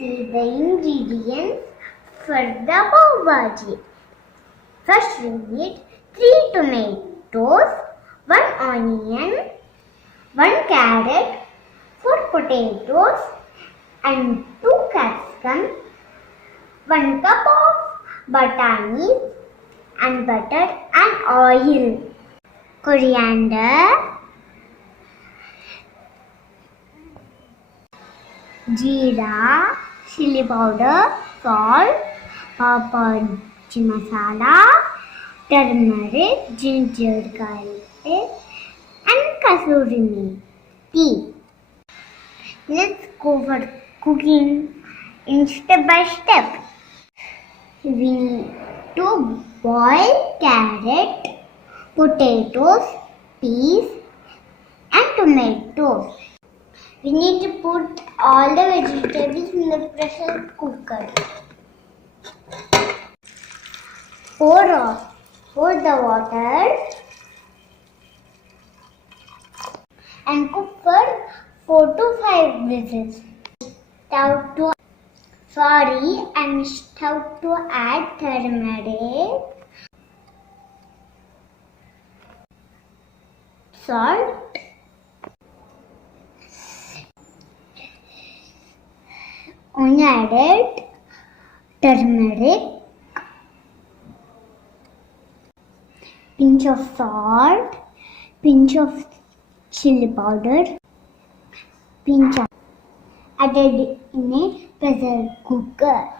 see the ingredients for the Pav Bhaji. First we need 3 tomatoes, 1 onion, 1 carrot, 4 potatoes and 2 capsicum, 1 cup of batanis and butter and oil, coriander, jeera, chili powder, salt, Pav Bhaji masala, turmeric, ginger garlic and kasuri methi. Let's go for cooking in step by step. We need to boil carrot, potatoes, peas and tomatoes. We need to put all the vegetables in the pressure cooker. Pour the water and cook for 4 to 5 whistles. I missed out to add turmeric, salt, only added turmeric, pinch of salt, pinch of chili powder, pinch of added in a pressure cooker.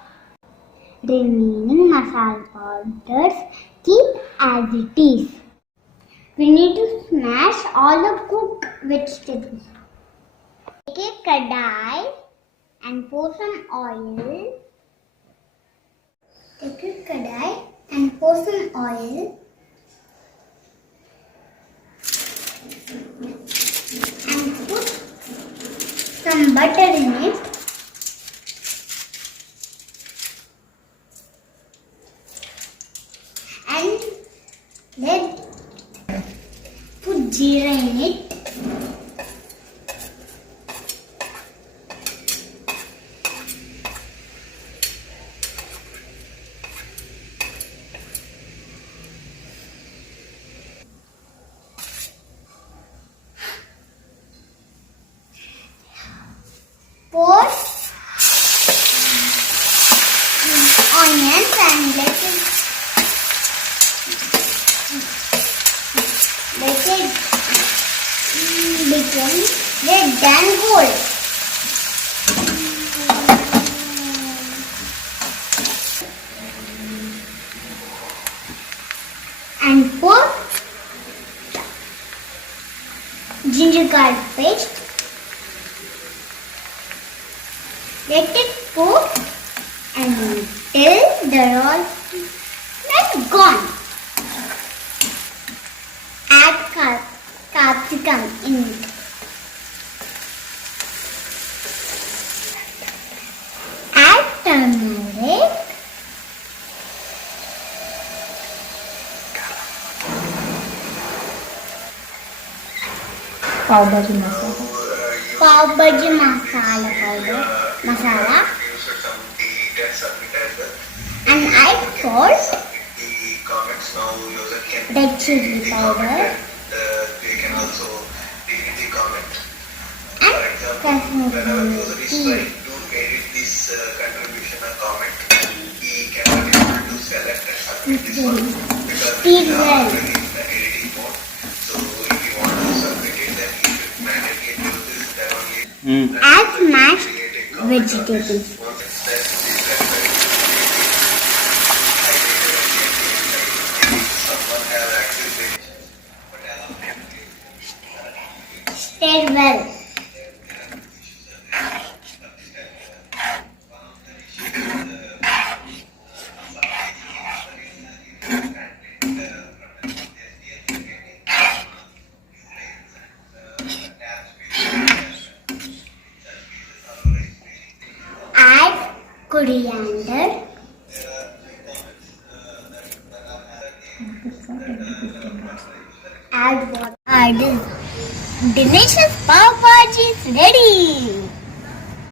Remaining masala powders keep as it is. We need to smash all the cooked vegetables. Take a kadai and pour some oil. Take a kadai and pour some oil. And put some butter in it. And then put jeera in it. Pour onions and let it become red and gold. And pour ginger garlic paste. Let it cook until the raw is gone. Add capsicum in it. Add turmeric. Pav Bhaji masala. Pav Bhaji masala powder. Masala. And I poured red chili powder and kasuri Stir well. Add mashed vegetables. Stir well. Add coriander. Add water. Delicious pav